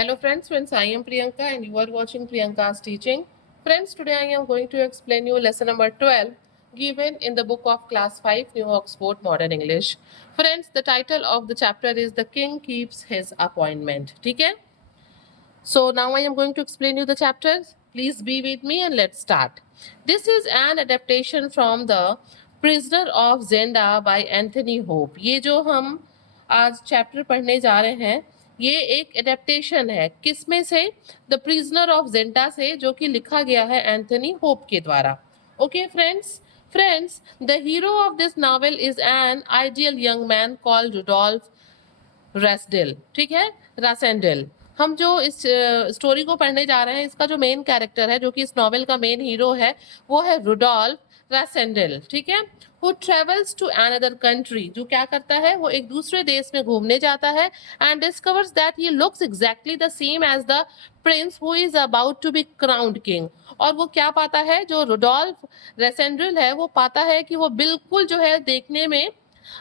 Hello friends, I am Priyanka and you are watching Priyanka's teaching. Friends, today I am going to explain you lesson number 12 given in the book of class 5 New Oxford Modern English. Friends, the title of the chapter is The King Keeps His Appointment. ठीक है? So now I am going to explain you the chapter. Please be with me and let's start. This is an adaptation from The Prisoner of Zenda by Anthony Hope. ये जो हम आज chapter पढ़ने जा रहे हैं ये एक एडेप्टेशन है किस में से द प्रिजनर ऑफ जेंटा से जो कि लिखा गया है एंथनी होप के द्वारा okay friends the hero of this novel is an ideal young man called Rudolf Rassendyll ठीक है रासेंडेल हम जो इस स्टोरी को पढ़ने जा रहे हैं इसका जो मेन कैरेक्टर है जो कि इस नॉवेल का मेन हीरो है वो है रुडोल्फ रासेंडेल ठीक है who travels to another country जो क्या करता है वो एक दूसरे देश में घूमने जाता है and discovers that he looks exactly the same as the prince who is about to be crowned king और वो क्या पाता है जो रुडोल्फ रेसेंड्रिल है वो पाता है कि वो बिल्कुल जो है देखने में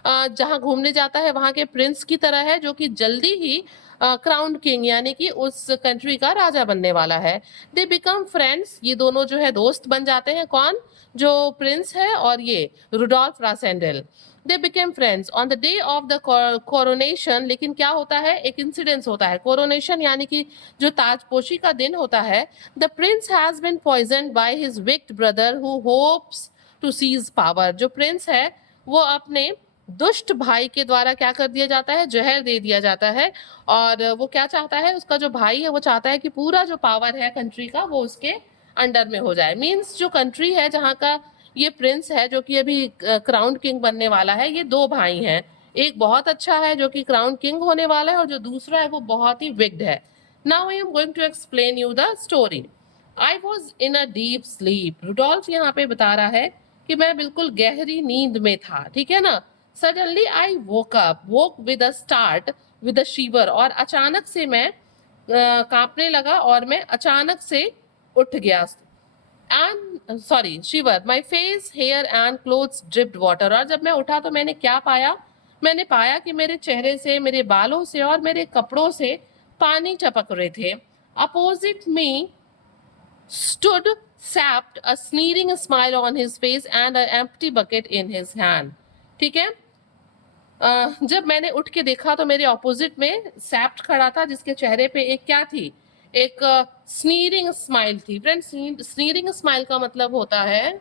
जहाँ घूमने जाता है वहाँ के प्रिंस की तरह है जो कि जल्दी ही क्राउन किंग यानी कि उस कंट्री का राजा बनने वाला है दे बिकम फ्रेंड्स ये दोनों जो है दोस्त बन जाते हैं कौन जो प्रिंस है और ये Rudolf Rassendyll they became friends on the day of the coronation लेकिन क्या होता है एक इंसिडेंस होता है कोरोनेशन यानी कि जो ताजपोशी का दिन होता है the prince has been poisoned by his wicked brother who hopes to seize power जो प्रिंस है वो अपने दुष्ट भाई के द्वारा क्या कर दिया जाता है जहर दे दिया जाता है और वो क्या चाहता है उसका जो भाई है वो चाहता है कि पूरा जो पावर है कंट्री का वो उसके अंडर में हो जाए मींस जो कंट्री है जहाँ का ये प्रिंस है जो कि अभी क्राउन किंग बनने वाला है ये दो भाई हैं एक बहुत अच्छा है जो कि क्राउन किंग होने वाला है और जो दूसरा है वो बहुत ही विक्ड है now I am going to explain you the story I was in a deep sleep Rudolf यहाँ पे बता रहा है कि मैं बिल्कुल गहरी नींद में था ठीक है ना suddenly I woke with a start with a shiver और अचानक से मैं कांपने लगा और मैं अचानक से उठ गया and sorry shiver my face hair and clothes dripped water और जब मैं उठा तो मैंने क्या पाया मैंने पाया कि मेरे चेहरे से मेरे बालों से और मेरे कपड़ों से पानी टपक रहे थे opposite me stood sapped a sneering smile on his face and an empty bucket in his hand ठीक है जब मैंने उठ के देखा तो मेरे ऑपोजिट में सैप्ट खड़ा था जिसके चेहरे पे एक क्या थी एक स्नीरिंग स्माइल थी फ्रेंड्स स्नीरिंग स्माइल का मतलब होता है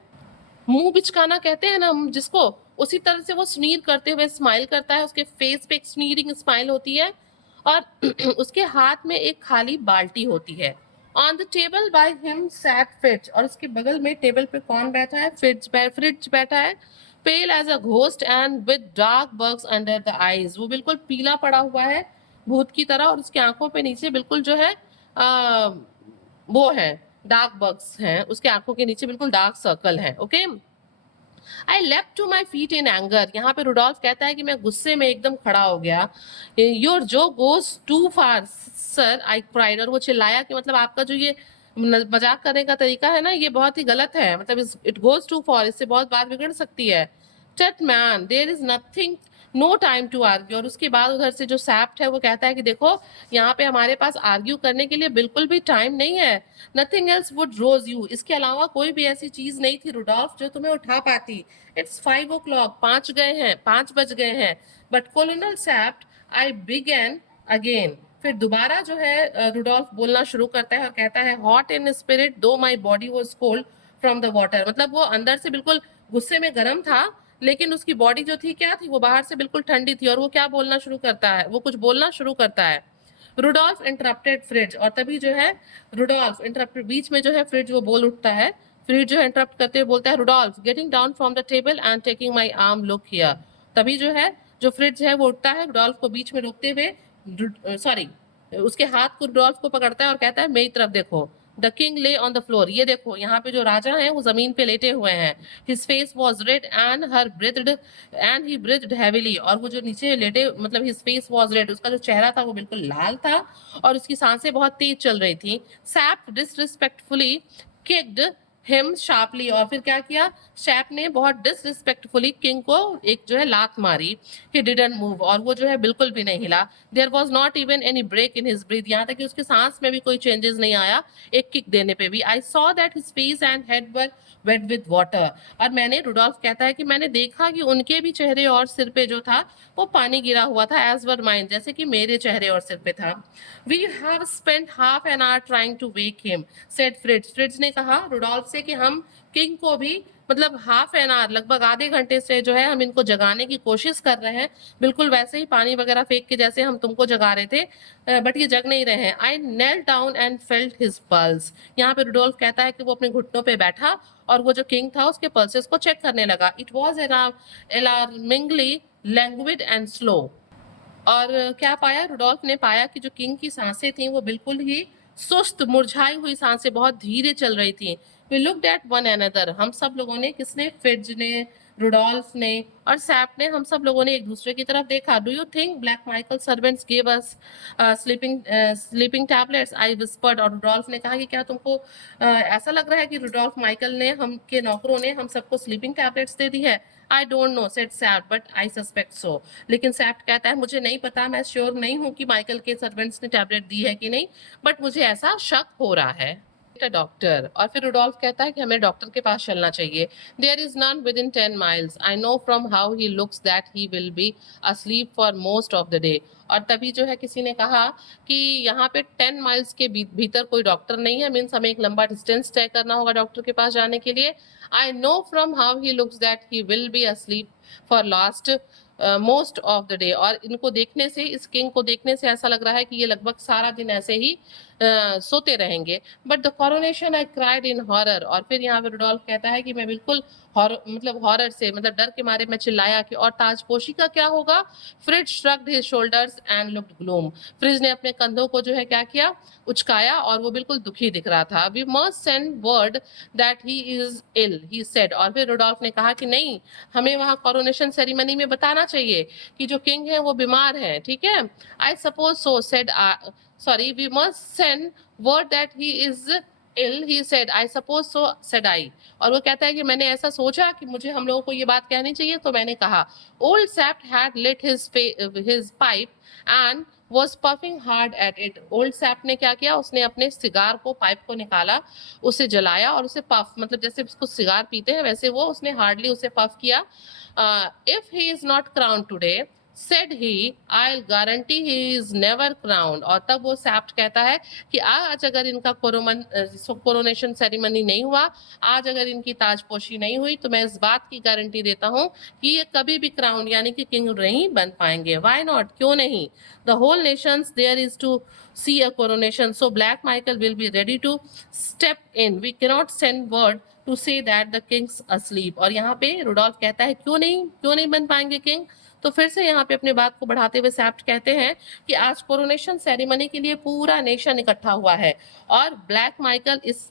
मुंह बिचकाना कहते हैं ना हम जिसको उसी तरह से वो स्नीर करते हुए स्माइल करता है उसके फेस पे एक स्नीरिंग स्माइल होती है और उसके हाथ में एक खाली बाल्टी होती है on the table by him said Fritz और उसके बगल में टेबल पे कौन बैठा है फ्रिज बैठा है pale as a ghost and with dark bags under the eyes वो बिल्कुल पीला पड़ा हुआ है भूत की तरह और उसकी आंखों पे नीचे बिल्कुल जो है वो है डार्क बग्स हैं उसके आंखों के नीचे बिल्कुल डार्क सर्कल है okay I leapt to my feet in anger यहाँ पे रुडोल्फ कहता है कि मैं गुस्से में एकदम खड़ा हो गया योर जो goes too far sir I cried और वो चिल्लाया कि मतलब आपका जो ये मजाक करने का तरीका है ना ये बहुत ही गलत है मतलब इट गोज टू फॉर इससे बहुत बात बिगड़ सकती है चट man there is nothing no time to argue और उसके बाद उधर से जो सैप्ट है वो कहता है कि देखो यहाँ पे हमारे पास आर्ग्यू करने के लिए बिल्कुल भी टाइम नहीं है nothing else would rouse you इसके अलावा कोई भी ऐसी चीज नहीं थी रुडोल्फ जो तुम्हें उठा पाती इट्स 5 o'clock 5 बज गए हैं but colonel Sapt I began again फिर दोबारा जो है रुडोल्फ बोलना शुरू करता है और कहता है हॉट इन स्पिरिट दो my body was cold from the water मतलब वो अंदर से बिल्कुल गुस्से में गर्म था लेकिन उसकी बॉडी जो थी क्या थी वो बाहर से बिल्कुल ठंडी थी और वो क्या बोलना शुरू करता है वो कुछ बोलना शुरू करता है रुडोल्फ इंटरप्टेड फ्रिज और तभी जो है रुडोल्फ इंटरप्टेड बीच में जो है फ्रिज वो बोल उठता है फ्रिज जो है इंटरप्ट करते हुए बोलता है Rudolf getting down from the table and taking my arm look here तभी जो है जो फ्रिज है वो उठता है रुडोल्फ को बीच में रोकते हुए सॉरी उसके हाथ को रुडोल्फ को पकड़ता है और कहता है मेरी तरफ देखो द किंग ले ऑन द फ्लोर ये देखो यहाँ पे जो राजा है वो जमीन पे लेटे हुए हैं his face was red and her breathed and he breathed heavily और वो जो नीचे लेटे मतलब हिज फेस वॉज रेड उसका जो चेहरा था वो बिल्कुल लाल था और उसकी सांसें बहुत तेज चल रही थी SAP disrespectfully kicked him sharply, और फिर क्या किया, शैप ने बहुत डिसरिस्पेक्टफुली किंग को एक जो है लात मारी। ही डिडंट मूव, और वो जो है बिल्कुल भी नहीं हिला। There was not even any break in his breath, यहाँ तक कि उसके सांस में भी कोई चेंजेस नहीं आया एक किक देने पे भी। I saw that his face and head were wait with water, और मैंने, रुडोल्फ कहता है कि मैंने देखा कि उनके भी चेहरे और सिर पे जो था वो पानी गिरा हुआ था, एज वर माइन, जैसे कि मेरे चेहरे और सिर पे था। We have spent half an hour trying to wake him, said Fritz. Fritz ने कहा रुडोल्फ से कि हम किंग को भी मतलब हाफ एन आवर, लगभग आधे घंटे से जो है हम इनको जगाने की कोशिश कर रहे हैं, बिल्कुल वैसे ही पानी वगैरह फेंक के जैसे हम तुमको जगा रहे थे, बट ये जग नहीं रहे हैं। I knelt down and felt his pulse, यहाँ पे रुडोल्फ कहता है कि वो अपने घुटनों पे बैठा और वो जो किंग था उसके पल्सेस को चेक करने लगा। It was alarmingly languid and slow, और क्या पाया, रुडोल्फ ने पाया कि जो किंग की सांसें थी वो बिल्कुल ही सुस्त, मुरझाई हुई सांसें बहुत धीरे चल रही थी। We looked at one another, हम सब लोगों ने, किसने, फिट्ज ने, रुडोल्फ ने और सैप ने, हम सब लोगों ने एक दूसरे की तरफ देखा। Do you think black Michael servants give us sleeping tablets, I whispered, और रुडोल्फ ने कहा कि क्या तुमको ऐसा लग रहा है कि रुडोल्फ माइकल ने, हम के नौकरों ने हम सबको स्लीपिंग टैबलेट्स दे दी है। I don't know, said Sapt, but I suspect so, लेकिन सैप कहता है मुझे नहीं पता, मैं श्योर नहीं हूँ कि माइकल के सर्वेंट्स ने टैबलेट दी है कि नहीं, बट मुझे ऐसा शक हो रहा है। डॉक्टर, और फिर रुडोल्फ कहता है कि हमें डॉक्टर के पास चलना चाहिए। There is none within 10 miles, I know from how he looks that he will be asleep for most of the day. और तभी जो है किसी ने कहा कि यहाँ पे 10 माइल्स के भीतर कोई डॉक्टर नहीं है, मीन्स हमें एक लंबा डिस्टेंस तय करना होगा डॉक्टर के पास जाने के लिए। आई know from how he looks that he will be asleep for last most of the day, और इनको देखने से, इस किंग को देखने से ऐसा लग रहा है कि ये लगभग सारा दिन ऐसे ही सोते रहेंगे। But the coronation I cried in horror, और फिर यहाँ पे रुडोल्फ कहता है कि मैं बिल्कुल हॉरर से, मतलब डर के मारे मैं चिल्लाया कि और ताजपोशी का क्या होगा। Fridge shrugged his shoulders and looked gloom, fridge ने अपने कंधों को जो है क्या किया, उचकाया, और वो बिल्कुल दुखी दिख रहा था। We must send word that he is ill, he said, और फिर रुडोल्फ ने कहा कि नहीं, हमें वहाँ कॉरोनेशन सेरेमनी में बताना चाहिए कि जो किंग है वो बीमार है, ठीक है। I suppose so, said sorry, we must send word that he is ill, he said, I suppose so, said I, और वो कहता है कि मैंने ऐसा सोचा कि मुझे, हम लोगों को ये बात कहनी चाहिए, तो मैंने कहा। old Sapt had lit his pipe and was puffing hard at it, old Sapt ने क्या किया, उसने अपने सिगार को, पाइप को निकाला, उसे जलाया और उसे पफ, मतलब जैसे उसको सिगार पीते हैं वैसे वो उसने हार्डली उसे पफ किया। if he is not crowned today, said he, I'll guarantee he is never crowned, और तब वो सैप्ट कहता है कि आज अगर इनका कोरोनेशन सेरेमनी नहीं हुआ, आज अगर इनकी ताजपोशी नहीं हुई, तो मैं इस बात की गारंटी देता हूँ कि ये कभी भी क्राउन यानी कि किंग नहीं बन पाएंगे। वाई नॉट, क्यों नहीं, the whole nations there is to see a coronation, so Black Michael will be ready to step in, we cannot send word to say that the king's asleep, और यहाँ पे Rudolf कहता है क्यों नहीं बन पाएंगे किंग। तो फिर से यहाँ पे अपने बात को बढ़ाते हुए सैप्ट कहते हैं कि आज कोरोनेशन सेरेमनी के लिए पूरा नेशन इकट्ठा हुआ है, और ब्लैक माइकल इस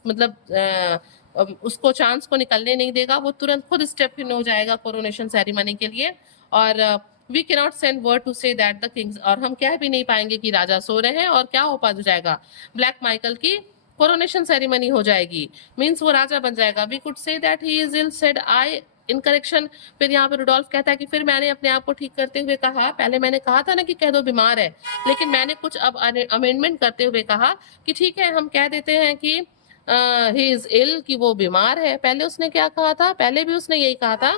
उसको चांस को निकलने नहीं देगा, वो तुरंत खुद स्टेप इन हो जाएगा कोरोनेशन सेरेमनी के लिए, और we cannot send word to say that the Kings, और हम कह भी नहीं पाएंगे कि राजा सो रहे हैं, और क्या हो जाएगा, ब्लैक माइकल की कोरोनेशन सेरेमनी हो जाएगी, मीन्स वो राजा बन जाएगा। We could say that he is ill, said I in correction. फिर यहाँ पे रुडोल्फ कहता है कि फिर मैंने अपने आप को ठीक करते हुए कहा, पहले मैंने कहा था ना कि कह दो बीमार है, लेकिन मैंने कुछ अब अमेंडमेंट करते हुए कहा कि ठीक है, हम कह देते हैं कि ही इज इल, कि वो बीमार है। पहले उसने क्या कहा था, पहले भी उसने यही कहा था,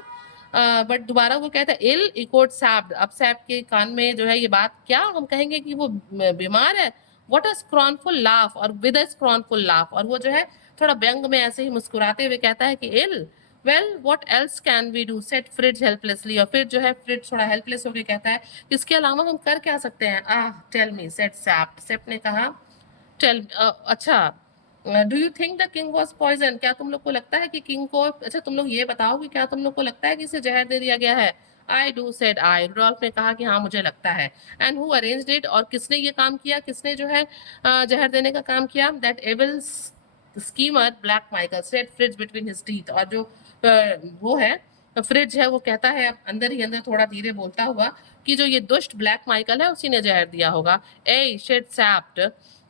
बट दोबारा वो कहता है इल इकोड सैप्ड, अब सैप के कान में जो है ये बात, क्या हम कहेंगे कि वो बीमार है। व्हाट अ स्क्रॉनफुल लाफ, और विद अ स्क्रॉनफुल लाफ, और वो जो है थोड़ा व्यंग में ऐसे ही मुस्कुराते हुए कहता है कि ill, well what else can we do, said Fritz helplessly, और फिर जो है फ्रिज थोड़ा हेल्पलेस होकर कहता है इसके अलावा हम कर क्या सकते हैं। Tell me, said Sapt, Sapt ने कहा टेल, अच्छा, do you think the king was poison, क्या तुम लोग को लगता है कि किंग को, अच्छा तुम लोग ये बताओ कि क्या तुम लोग को लगता है कि इसे जहर दे दिया गया है। I do, said I, Rudolf ने कहा कि हाँ मुझे लगता है। एंड हु अरेंज्ड इट, और किसने ये काम किया, किसने जो है जहर देने का काम किया। That evil schemer black Michael, said Fritz between his teeth, और जो वो है फ्रिज है वो कहता है अंदर ही अंदर थोड़ा धीरे बोलता हुआ कि जो ये दुष्ट ब्लैक माइकल है उसी ने जहर दिया होगा। A said Sapt,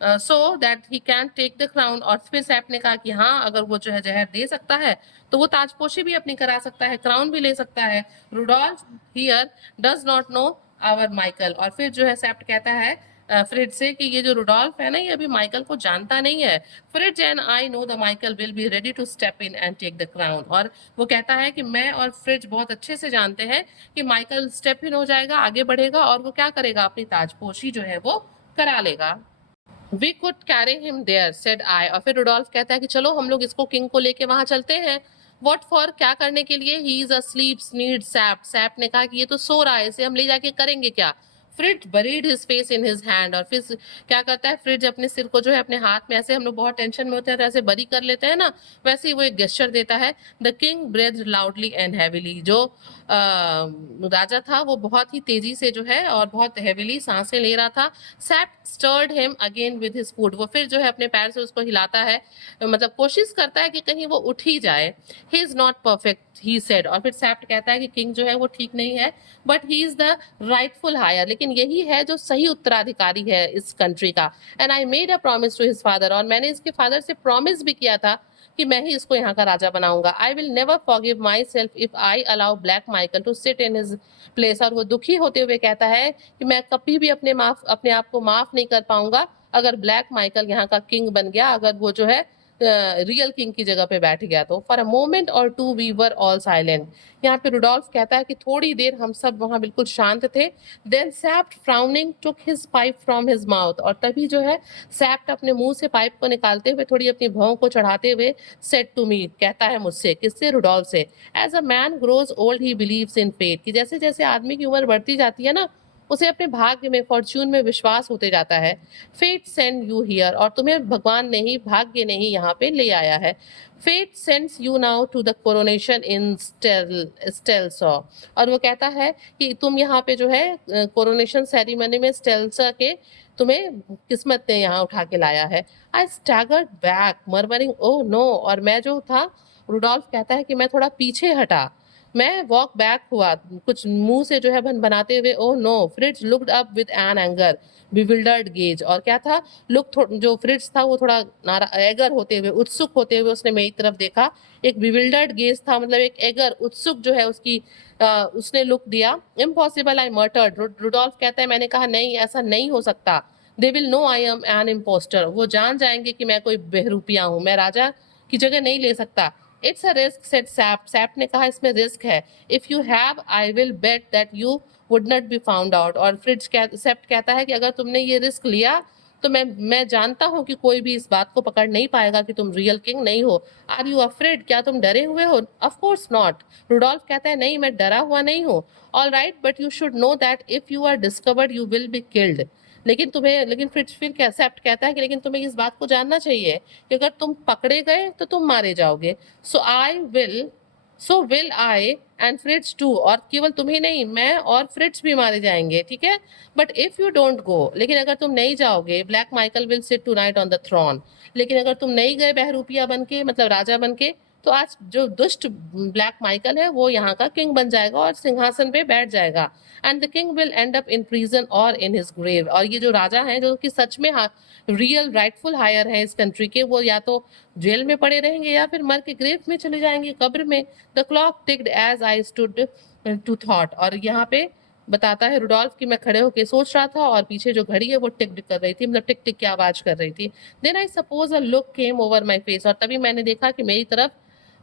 so that he can take the crown. और फिर सैप ने कहा कि हाँ, अगर वो जो है जहर दे सकता है तो वो ताजपोशी भी अपनी करा सकता है, क्राउन भी ले सकता है। Rudolf here does not know our Michael. और फिर जो है सैप कहता है फ्रिड से कि ये जो रुडोल्फ है ना, ये अभी माइकल को जानता नहीं है। Fritz and I know the Michael will be ready to step in and take the crown. और वो कहता है कि मैं और फ्रिज बहुत अच्छे से जानते हैं कि माइकल स्टेप इन हो जाएगा, आगे बढ़ेगा और वो क्या करेगा, अपनी ताजपोशी जो है वो करा लेगा। We could carry him there said I. और फिर रुडोल्फ कहता है कि चलो हम लोग इसको किंग को लेके वहां चलते हैं। वॉट फॉर, क्या करने के लिए? He is asleep need SAP. Sapt ने कहा कि ये तो सो रहा है, इसे हम ले जाके करेंगे क्या? Fridge buried his face in his hand. और फिर क्या करता है फ्रिज, अपने सिर को जो है अपने हाथ में, ऐसे हम लोग बहुत टेंशन में होते हैं तो ऐसे बरी कर लेते हैं ना, वैसे ही वो एक गेस्चर देता है। The king breath loudly and heavily. जो राजा था वो बहुत ही तेजी से जो है और बहुत हैवीली सांसें ले रहा था। Sapt stirred him again with his foot. वो फिर जो है अपने पैर से उसको हिलाता है, मतलब कोशिश करता है कि कहीं वो उठ ही जाए। ही is not perfect he said. और फिर सैप्ट कहता है कि किंग जो है वो ठीक नहीं है, but he is the rightful heir. लेकिन यही है जो सही उत्तराधिकारी है इस कंट्री का। And I made a promise to his father. और मैंने इसके फादर से प्रॉमिस भी किया था कि मैं ही इसको यहाँ का राजा बनाऊंगा। I will never forgive myself if I allow Black Michael to sit in his place. और वो दुखी होते हुए कहता है कि मैं कभी भी अपने आप को माफ नहीं कर पाऊंगा अगर ब्लैक माइकल यहाँ का किंग बन गया, अगर वो जो है रियल किंग की जगह पे बैठ गया तो। For a moment or two we were all silent. यहाँ पे रुडोल्फ कहता है कि थोड़ी देर हम सब वहां बिल्कुल शांत थे। Then Sapt frowning took his pipe from his mouth. और तभी जो है सैप्ट अपने मुंह से पाइप को निकालते हुए, थोड़ी अपनी भौं को चढ़ाते हुए, सेड टू मी, कहता है मुझसे, किससे? रुडोल्फ से। As a man grows old he believes in fate. कि जैसे जैसे आदमी की उम्र बढ़ती जाती है ना, उसे अपने भाग्य में, फॉर्च्यून में विश्वास होते जाता है। Fate send you here. और तुम्हें भगवान ने ही, भाग्य ने ही यहाँ पे ले आया है। Fate sends you now to the coronation in Strelsau. और वो कहता है कि तुम यहाँ पे जो है कोरोनेशन सेरेमनी में स्टेल्सा के, तुम्हें किस्मत ने यहाँ उठा के लाया है। I staggered back murmuring oh no. और मैं जो था, रुडोल्फ कहता है कि मैं थोड़ा पीछे हटा, मैं वॉक बैक हुआ, कुछ मुंह से जो है बनाते हुए। Oh no. Fritz looked up with an anger bewildered gaze. और क्या था, जो फ्रिट्ज था वो थोड़ा एगर होते हुए, उत्सुक होते हुए उसने मेरी तरफ देखा। एक बिविल्डर्ड गेज था, मतलब एक एगर, उत्सुक जो है उसकी उसने लुक दिया। इम्पॉसिबल आई मर्टर्ड। रुडोल्फ कहता है, मैंने कहा नहीं, ऐसा नहीं हो सकता। They will know I am an impostor. वो जान जाएंगे कि मैं कोई बहरूपिया हूँ, मैं राजा की जगह नहीं ले सकता। It's a risk said Sapt. Sapt ने कहा इसमें रिस्क है। If you have I will bet that you would not be found out. और सैप कहता है कि अगर तुमने ये रिस्क लिया तो मैं जानता हूं कि कोई भी इस बात को पकड़ नहीं पाएगा कि तुम रियल किंग नहीं हो। Are you afraid? क्या तुम डरे हुए हो? Of course not. रुडोल्फ कहता है नहीं, मैं डरा हुआ नहीं हूँ। All right, but you should know that if you are discovered you will be killed. लेकिन फिर क्या, सैप कहता है कि लेकिन तुम्हें इस बात को जानना चाहिए कि अगर तुम पकड़े गए तो तुम मारे जाओगे। So will I and Fritz too. और केवल तुम ही नहीं, मैं और फ्रिट्ज भी मारे जाएंगे, ठीक है। But if you don't go, लेकिन अगर तुम नहीं जाओगे, Black Michael will sit tonight on the throne. लेकिन अगर तुम नहीं गए बहरूपिया बन के, मतलब राजा बन के, तो आज जो दुष्ट ब्लैक माइकल है वो यहाँ का किंग बन जाएगा और सिंहासन पे बैठ जाएगा। And the king will and up in prison और इन हिज ग्रेव। और ये जो राजा हैं, जो कि सच में रियल राइटफुल हायर है इस कंट्री के, वो या तो जेल में पड़े रहेंगे या फिर मर के ग्रेव में चले जाएंगे, कब्र में। The clock ticked as I stood to thought. और यहाँ पे बताता है रुडोल्फ कि मैं खड़े होके सोच रहा था और पीछे जो घड़ी है वो टिक टिक कर रही थी, मतलब टिक टिक की आवाज कर रही थी। Then I suppose a look came over my face. और तभी मैंने देखा कि मेरी तरफ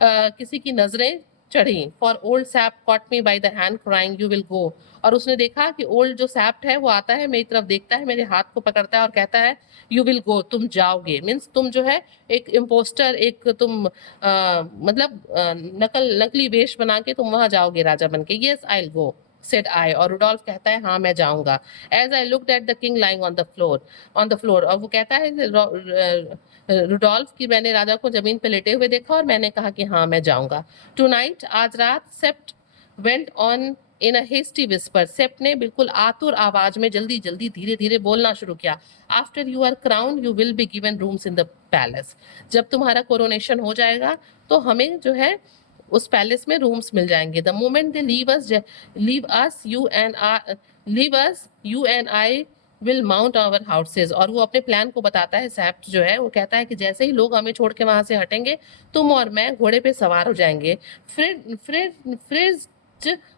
किसी की नजरें चढ़ी। For old SAP caught me by the hand crying you will go. और उसने देखा कि ओल्ड जो सैप्ट है वो आता है, मेरी तरफ देखता है, मेरे हाथ को पकड़ता है और कहता है यू विल गो, तुम जाओगे। मीन्स तुम जो है एक इम्पोस्टर, एक तुम मतलब नकली वेश बना के तुम वहां जाओगे राजा बन के। Yes I will go said I. और रुडोल्फ कहता है हाँ मैं जाऊंगा। As I looked at the king lying on the floor. और वो कहता है रुडोल्फ की मैंने राजा को जमीन पे लेटे हुए देखा और मैंने कहा कि हाँ मैं जाऊंगा। टू नाइट, आज रात, Sapt went on in a hasty whisper. Sapt ने बिल्कुल आतुर आवाज में जल्दी जल्दी धीरे धीरे बोलना शुरू किया। After you are crown you will be given rooms in the palace. जब तुम्हारा कोरोनेशन हो जाएगा तो हमें जो है उस पैलेस में रूम्स मिल जाएंगे। The moment they leave us you and I will mount our horses, और वो अपने प्लान को बताता है। सेप्ट जो है वो कहता है कि जैसे ही लोग हमें छोड़ के वहां से हटेंगे, तुम और मैं घोड़े पे सवार हो जाएंगे। Fritz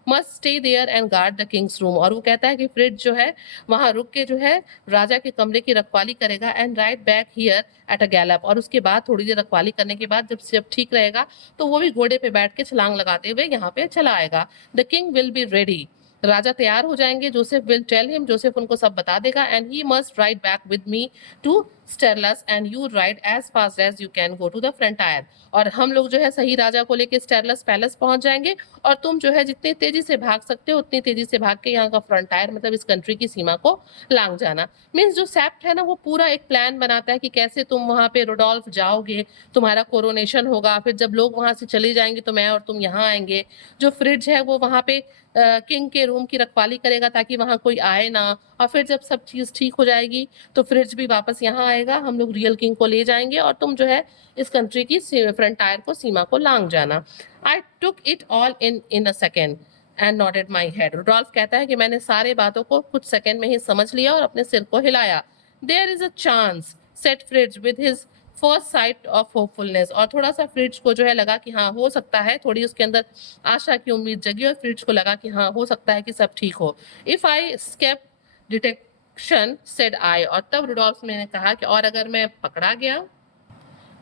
must stay there and guard the king's room, और वो कहता है कि फ्रिज जो है वहां रुक के जो है राजा के कमरे की रखवाली करेगा। And right back here at a Gallup, और उसके बाद थोड़ी देर रखवाली करने के बाद जब ठीक रहेगा तो वो भी घोड़े पे बैठ के छलांग लगाते हुए यहाँ पे चला आएगा। The king will be ready, राजा तैयार हो जाएंगे। Joseph will tell him, Joseph उनको सब बता देगा। And he must ride back with me to Strelsau and you ride as fast as you can go to the frontier, और हम लोग जो है सही राजा को लेके स्टेरलस पैलेस पहुंच जाएंगे, और तुम जो है जितनी तेजी से भाग सकते हो उतनी तेजी से भाग के यहाँ का फ्रंटायर मतलब इस कंट्री की सीमा को लांग जाना। मीन्स जो सेप्ट है ना वो पूरा एक प्लान बनाता है कि कैसे तुम वहां पे रोडोल्फ जाओगे, तुम्हारा कोरोनेशन होगा, फिर जब लोग वहां से चले जाएंगे तो मैं और तुम यहाँ आएंगे। जो फ्रिज है वो वहां पे किंग के रूम की रखवाली करेगा ताकि वहां कोई आए ना, और फिर जब सब चीज ठीक हो जाएगी तो फ्रिज भी वापस यहाँ आएगा, हम लोग रियल किंग को ले जाएंगे और तुम जो है इस कंट्री की फ्रंटायर को सीमा को लांग जाना। I took it all in a second and nodded my head, Rudolf कहता है कि मैंने सारे बातों को कुछ सेकंड में ही समझ लिया और अपने सिर को हिलाया। There is a chance said Fritz with his first sight of hopefulness, और थोड़ा सा फ्रिज को जो है लगा कि हाँ हो सकता है, थोड़ी उसके अंदर आशा की उम्मीद जगी और फ्रिज को लगा कि हाँ हो सकता है कि सब ठीक हो। If I escape detection said I, और तब रुडोल्फ ने कहा कि और अगर मैं पकड़ा गया,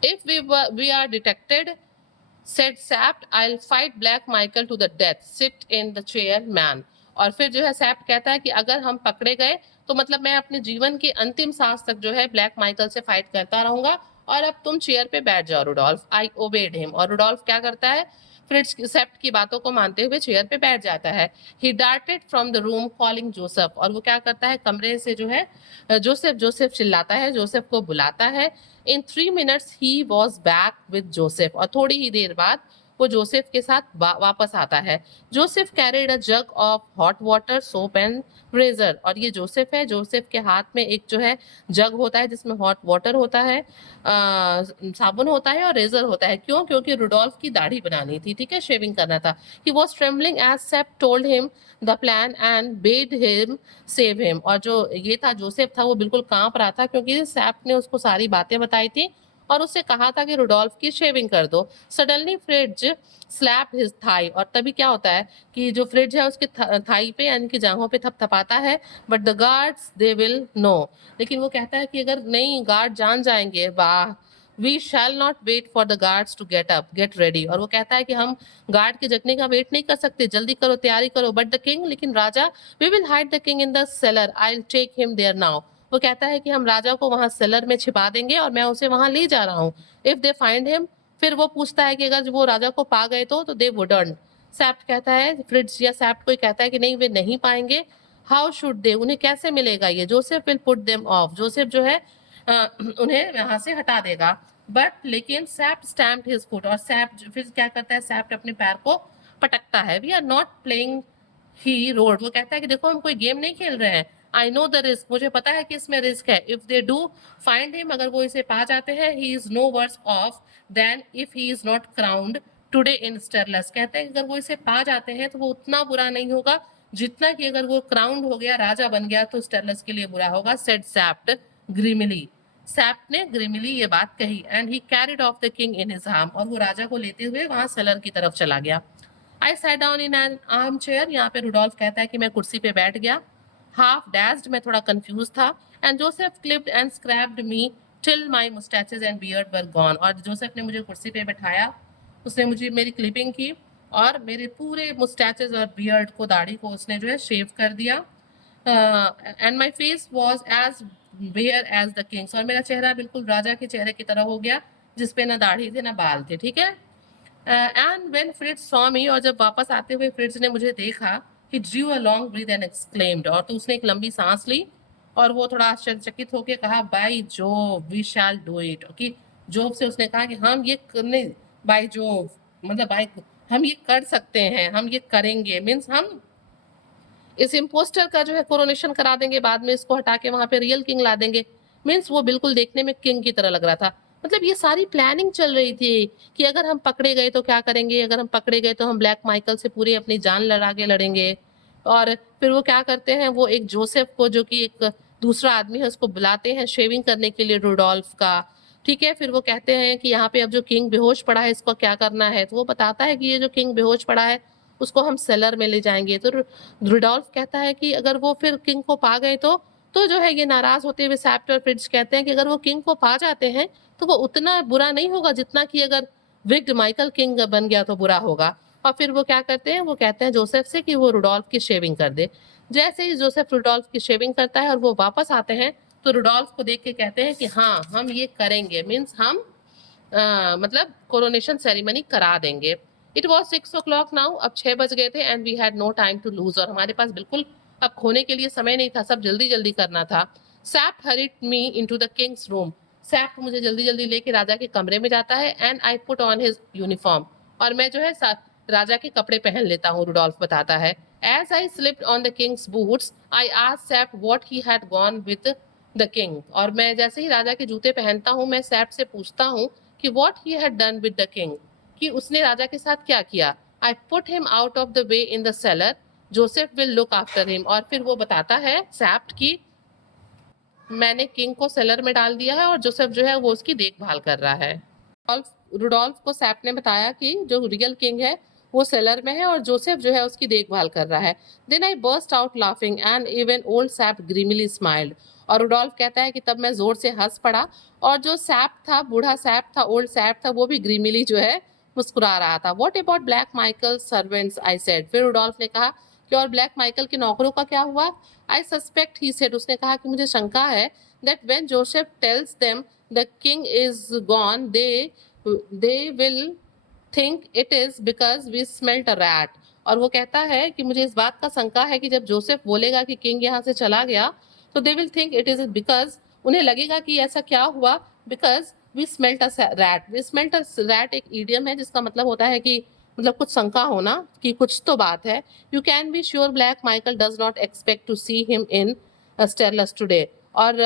if we are detected said Sapt, I'll fight Black Michael to the death. Sit in the chair, man. और फिर जो है सैप्ट कहता है कि अगर हम पकड़े गए तो मतलब मैं अपने जीवन के अंतिम सांस तक जो है ब्लैक माइकल से फाइट करता रहूंगा, और अब तुम चेयर पे बैठ जाओ रुडोल्फ। आई ओबेड हिम, और रुडोल्फ क्या करता है, फ्रिट्ज सेप्ट की बातों को मानते हुए चेयर पे बैठ जाता है। He darted from the room calling Joseph, और वो क्या करता है कमरे से जो है जोसेफ जोसेफ चिल्लाता है, जोसेफ को बुलाता है। इन 3 minutes he was back with Joseph, और थोड़ी ही देर बाद वो जोसेफ के साथ वापस आता है। Joseph carried a jug of hot water soap and razor, और ये जोसेफ है, जोसेफ के हाथ में एक जो है जग होता है जिसमें हॉट वाटर होता है, साबुन होता है और रेजर होता है। क्यों? क्योंकि रुडोल्फ की दाढ़ी बनानी थी, ठीक है, शेविंग करना था। He was trembling as Sapt told him the plan and bade him shave him, और जो ये था जोसेफ था वो बिल्कुल कांप रहा था क्योंकि सैप ने उसको सारी बातें बताई थी और उससे कहा था कि रुडोल्फ की शेविंग कर दो। Suddenly Fritz slap his thigh, और तभी क्या होता है कि जो फ्रिज है उसके थाई पे यानी कि जांघों पे थपथपाता है। But the guards they will know, लेकिन वो कहता है कि अगर नहीं गार्ड जान जाएंगे, वाह, we shall not wait for the guards to get up get ready, और वो कहता है कि हम गार्ड के जगने का वेट नहीं कर सकते, जल्दी करो तैयारी करो। बट द किंग, लेकिन राजा, we will hide the king in the cellar, I will take him there now, वो कहता है कि हम राजा को वहां सेलर में छिपा देंगे और मैं उसे वहां ले जा रहा हूँ। इफ दे फाइंड हिम, फिर वो पूछता है कि अगर वो राजा को पा गए तो दे वुडंट। सैप्ट कहता है, फ्रिट्ज या सैप्ट को कहता है कि नहीं वे नहीं पाएंगे। हाउ शुड दे, उन्हें कैसे मिलेगा ये? Joseph will put them of, Joseph जो है उन्हें यहाँ से हटा देगा। बट लेकिन सैप्ट स्टैम्प्ड हिज फुट, और सैप्ट फिर क्या करता है, सैप्ट अपने पैर को पटकता है। We are not playing he road, वो कहता है कि देखो हम कोई गेम नहीं खेल रहे हैं। आई नो द रिस्क, मुझे पता है कि इसमें रिस्क है। If they do find him, अगर वो इसे पा जाते हैं, he is no worse off then if he is not crowned today in Strelsau, कहते हैं कि अगर वो इसे पा जाते हैं तो वो उतना बुरा नहीं होगा जितना कि अगर वो क्राउंड हो गया, राजा बन गया, तो स्टेरलस के लिए बुरा होगा। सेड सैप्ट ग्रीमिली, सैप्ट ने ग्रीमिली ये बात कही। And he carried of the king in his arm, और वो राजा को लेते हुए वहां सेलर की तरफ चला गया। I sat down in an arm chair, यहाँ पे रुडोल्फ कहता है कि मैं कुर्सी पे बैठ गया। हाफ डैज्ड, मैं थोड़ा कंफ्यूज था। And Joseph clipped and scraped me till my moustaches and beard were gone, और जोसेफ ने मुझे कुर्सी पे बैठाया, उसने मुझे मेरी क्लिपिंग की और मेरे पूरे मुस्टैचेस और बियर्ड को, दाढ़ी को उसने जो है शेव कर दिया। And my face was as bare as the Kings, और मेरा चेहरा बिल्कुल राजा के चेहरे की तरह हो गया जिसपे ना दाढ़ी थे ना बाल थे, ठीक है। And when Fritz saw me, और जब वापस आते हुए फ्रिट्ज ने मुझे देखा, he drew a long breath and exclaimed, और तो उसने एक लंबी सांस ली और वो थोड़ा आश्चर्यचकित होकर कहा, by Jove we shall do it, कि जोव से उसने कहा कि हम ये नहीं, बाय जोव मतलब बाय, हम ये कर सकते हैं, हम ये करेंगे, मीन्स हम इस इम्पोस्टर का जो है कोरोनेशन करा देंगे, बाद में इसको हटा के वहां पे रियल किंग ला देंगे। मीन्स वो बिल्कुल देखने में किंग की तरह लग रहा था। मतलब ये सारी प्लानिंग चल रही थी कि अगर हम पकड़े गए तो क्या करेंगे, अगर हम पकड़े गए तो हम ब्लैक माइकल से पूरी अपनी जान लड़ा के लड़ेंगे। और फिर वो क्या करते हैं, वो एक जोसेफ को, जो कि एक दूसरा आदमी है उसको बुलाते हैं शेविंग करने के लिए रुडोल्फ का, ठीक है। फिर वो कहते हैं कि यहाँ पे अब जो किंग बेहोश पड़ा है इसको क्या करना है, तो वो बताता है कि ये जो किंग बेहोश पड़ा है उसको हम सेलर में ले जाएंगे। तो रुडोल्फ कहता है कि अगर वो फिर किंग को पा गए तो जो है ये नाराज होते हुए सैप्ट और फ्रिट्ज कहते हैं कि अगर वो किंग को पा जाते हैं तो वो उतना बुरा नहीं होगा जितना कि अगर विक्ड माइकल किंग बन गया तो बुरा होगा। और फिर वो क्या करते हैं, वो कहते हैं जोसेफ से कि वो रुडोल्फ की शेविंग कर दे। जैसे ही जोसेफ रुडोल्फ की शेविंग करता है और वो वापस आते हैं तो रुडोल्फ को देख के कहते हैं कि हाँ हम ये करेंगे, मीन्स हम मतलब कोरोनेशन सेरेमनी करा देंगे। इट वॉज 6 o'clock नाउ, अब 6 बज गए थे and we had no time to lose, और हमारे पास बिल्कुल अब खोने के लिए समय नहीं था, सब जल्दी जल्दी करना था। SAP horrid me into the king's room, SAP मुझे जल्दी जल्दी लेके राजा के कमरे में जाता है and I put on his uniform, और मैं जो है राजा के कपड़े पहन लेता हूँ, रुडोल्फ बताता है। As I slipped on the king's boots I asked Sapt what he had gone with the king, और मैं जैसे ही राजा के जूते पहनता हूँ मैं सैप से पूछता हूँ कि what he had done with the king, कि उसने राजा के साथ क्या किया। I put him out of the way in the seller, Joseph will look after him, और फिर वो बताता है सैप्ट की मैंने किंग को सेलर में डाल दिया है और जोसेफ जो है वो उसकी देखभाल कर रहा है। रुडोल्फ को सैप ने बताया कि जो रियल किंग है वो सेलर में है और जोसेफ जो है उसकी देखभाल कर रहा है। Then I burst out laughing and even old Sapt grimly smiled, और रुडोल्फ कहता है कि तब मैं जोर से हंस पड़ा और जो सैप था, बूढ़ा सैप था, ओल्ड सैप था, वो भी ग्रीमली जो है मुस्कुरा रहा था। What about black Michael servants I said, फिर रुडोल्फ ने कहा कि और ब्लैक माइकल के नौकरों का क्या हुआ। आई सस्पेक्ट ही सेड, उसने कहा कि मुझे शंका है that when Joseph tells them the king is gone, they will think it is because we smelt a rat, और वो कहता है कि मुझे इस बात का शंका है कि जब जोसेफ बोलेगा कि किंग यहाँ से चला गया तो they will think it is because, उन्हें लगेगा कि ऐसा क्या हुआ, because we smelt a rat. We smelt a rat एक इडियम है जिसका मतलब होता है कि मतलब कुछ शंका होना कि कुछ तो बात है। You can be sure Black Michael does not expect to see him in Strelsau today, और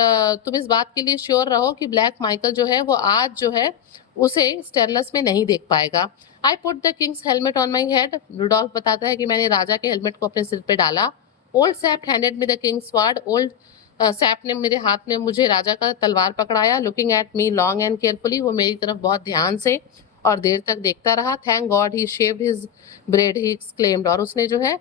तुम इस बात के लिए श्योर रहो कि ब्लैक माइकल जो है वो आज जो है उसे स्टेरलस में नहीं देख पाएगा। I put the king's helmet on my head, Rudolf बताता है कि मैंने राजा के हेलमेट को अपने सिर पे डाला। Old SAP handed me the Kings sword, old SAP ने मेरे हाथ में मुझे राजा का तलवार पकड़ाया। Looking at me long and carefully, वो मेरी तरफ बहुत ध्यान से और देर तक देखता रहा। Thank God he shaved his bread, he exclaimed, और उसने जो है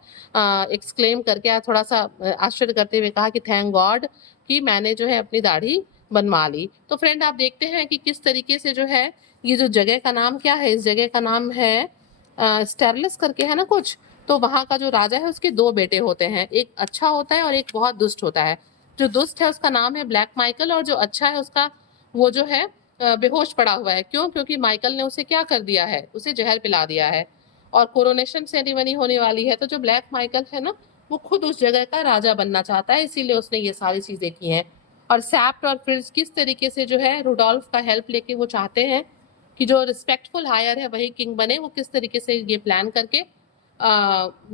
एक्सक्लेम करके थोड़ा सा आश्चर्य करते हुए कहा कि थैंक गॉड कि मैंने जो है अपनी दाढ़ी बनवा ली। तो फ्रेंड आप देखते हैं कि किस तरीके से जो है ये जो जगह का नाम क्या है, इस जगह का नाम है स्टेरलिस करके है ना कुछ। तो वहाँ का जो राजा है उसके दो बेटे होते हैं, एक अच्छा होता है और एक बहुत दुष्ट होता है। जो दुष्ट है उसका नाम है ब्लैक माइकल और जो अच्छा है उसका वो जो है बेहोश पड़ा हुआ है। क्यों? क्योंकि माइकल ने उसे क्या कर दिया है, उसे जहर पिला दिया है। और कोरोनेशन सेरेमनी होने वाली है तो जो ब्लैक माइकल है ना वो खुद उस जगह का राजा बनना चाहता है, इसीलिए उसने ये सारी चीजें की हैं। और सैप्ट और फ्रिट्ज किस तरीके से जो है रुडोल्फ का हेल्प लेके वो चाहते हैं कि जो रिस्पेक्टफुल हायर है वही किंग बने, वो किस तरीके से ये प्लान करके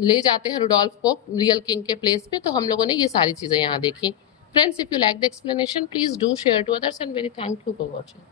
ले जाते हैं रुडोल्फ को रियल किंग के प्लेस पे। तो हम लोगों ने ये सारी चीजें यहाँ देखी। Friends, if you like the explanation please do share to others and very thank you for watching.